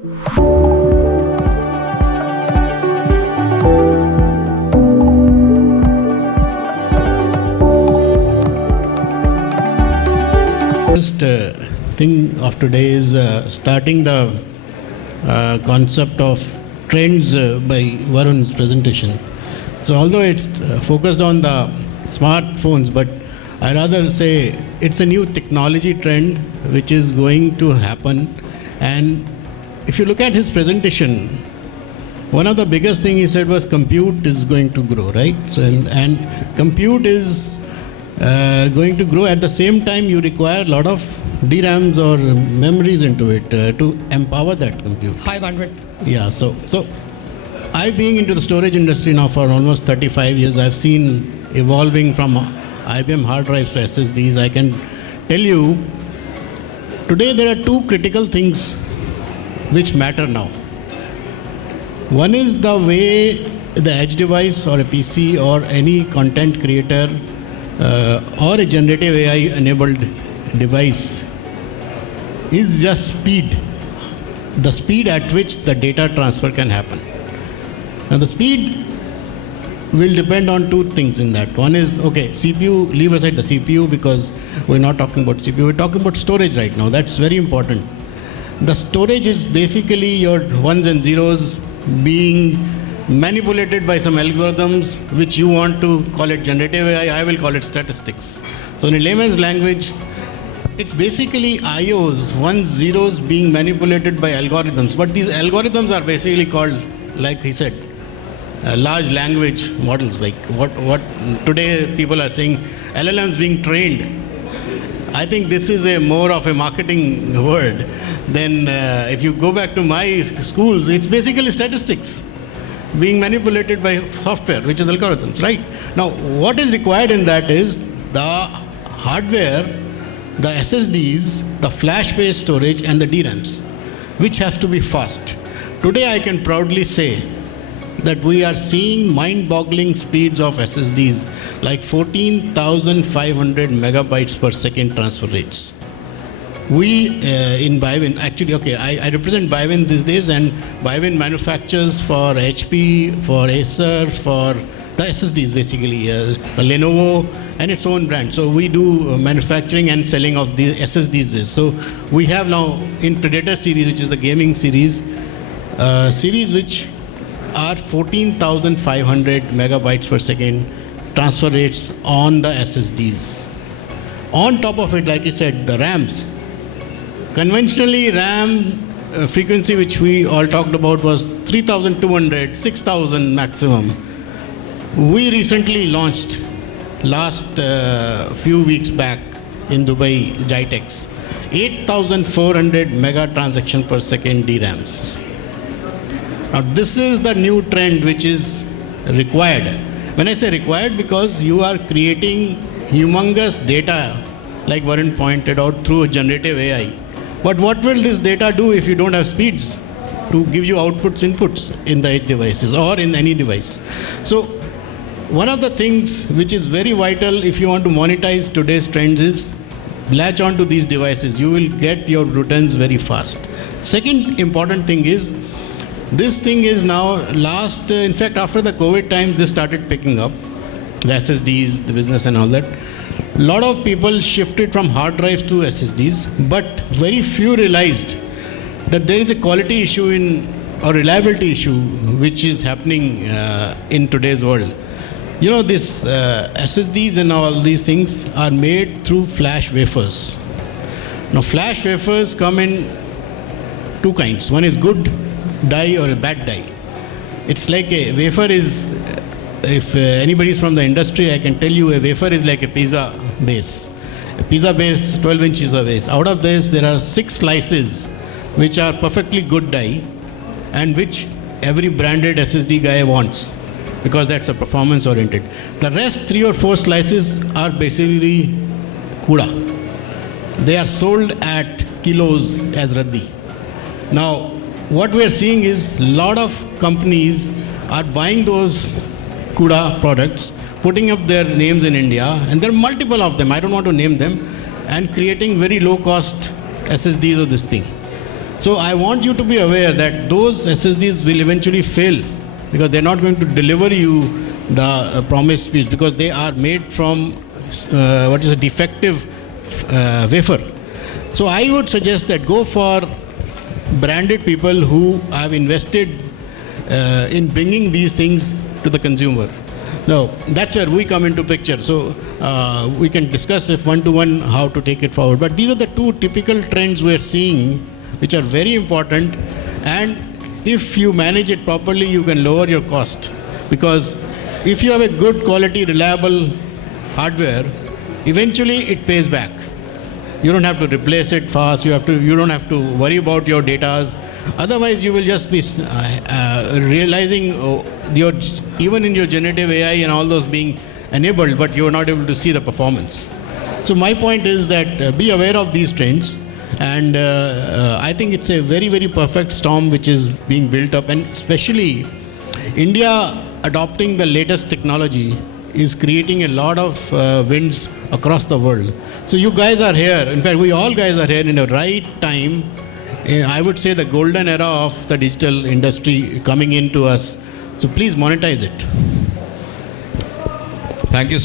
First thing of today is starting the concept of trends by Varun's presentation. So although it's focused on the smartphones, but I rather say it's a new technology trend which is going to happen. And if you look at his presentation, one of the biggest thing he said was compute is going to grow, right? So and compute is going to grow. At the same time, you require a lot of DRAMs or memories into it to empower that compute. High bandwidth. Yeah, so I being into the storage industry now for almost 35 years, I've seen evolving from IBM hard drives to SSDs. I can tell you, today there are two critical things which matter now. One is the way the edge device or a PC or any content creator or a generative AI enabled device is just speed. The speed at which the data transfer can happen. Now the speed will depend on two things in that. One is, okay, CPU, leave aside the CPU because we're not talking about CPU, we're talking about storage right now. That's very important. The storage is basically your ones and zeros being manipulated by some algorithms which you want to call it generative AI, I will call it statistics. So in a layman's language, it's basically IOs, ones, zeros being manipulated by algorithms. But these algorithms are basically called, like he said, large language models, like what today people are saying, LLMs being trained. I think this is a more of a marketing word than if you go back to my schools, it's basically statistics being manipulated by software, which is algorithms, right? Now, what is required in that is the hardware, the SSDs, the flash-based storage, and the DRAMs, which have to be fast. Today, I can proudly say that we are seeing mind-boggling speeds of SSDs, like 14,500 megabytes per second transfer rates. We in Biwin, actually, okay, I represent Biwin these days, and Biwin manufactures for HP, for Acer, for the SSDs basically, the Lenovo and its own brand. So we do manufacturing and selling of the SSDs. So we have now in Predator series, which is the gaming series, series which are 14,500 megabytes per second transfer rates on the SSDs. On top of it, like I said, the RAMs. Conventionally, RAM frequency, which we all talked about, was 3,200, 6,000 maximum. We recently launched, last few weeks back in Dubai, Jitex, 8,400 mega transaction per second DRAMs. Now, this is the new trend which is required. When I say required, because you are creating humongous data, like Varun pointed out, through generative AI. But what will this data do if you don't have speeds to give you outputs, inputs in the edge devices or in any device? So one of the things which is very vital if you want to monetize today's trends is latch on to these devices. You will get your returns very fast. Second important thing is, this thing is now in fact, after the COVID times, this started picking up, the SSDs, the business and all that. A lot of people shifted from hard drives to SSDs, but very few realized that there is a quality issue or reliability issue which is happening in today's world. You know, this SSDs and all these things are made through flash wafers. Now, flash wafers come in two kinds. One is good die or a bad die. It's like a wafer is, if anybody is from the industry, I can tell you a wafer is like a pizza base. A pizza base, 12 inches of base. Out of this, there are 6 slices which are perfectly good die and which every branded SSD guy wants because that's a performance oriented. The rest 3 or 4 slices are basically kuda. They are sold at kilos as raddi. Now, what we are seeing is a lot of companies are buying those CUDA products, putting up their names in India, and there are multiple of them, I don't want to name them, and creating very low cost SSDs of this thing. So I want you to be aware that those SSDs will eventually fail because they're not going to deliver you the promised speeds because they are made from what is a defective wafer. So I would suggest that go for branded people who have invested in bringing these things to the consumer. Now, that's where we come into picture. So we can discuss if one-to-one how to take it forward. But these are the two typical trends we're seeing, which are very important. And if you manage it properly, you can lower your cost. Because if you have a good quality, reliable hardware, eventually it pays back. You don't have to replace it fast. You don't have to worry about your data. Otherwise, you will just be realizing even in your generative AI and all those being enabled, but you are not able to see the performance. So my point is that be aware of these trends, and I think it's a very, very perfect storm which is being built up, and especially India adopting the latest technology is creating a lot of wins across the world. So you guys are here. In fact, we all guys are here in the right time. I would say the golden era of the digital industry coming into us. So please monetize it. Thank you.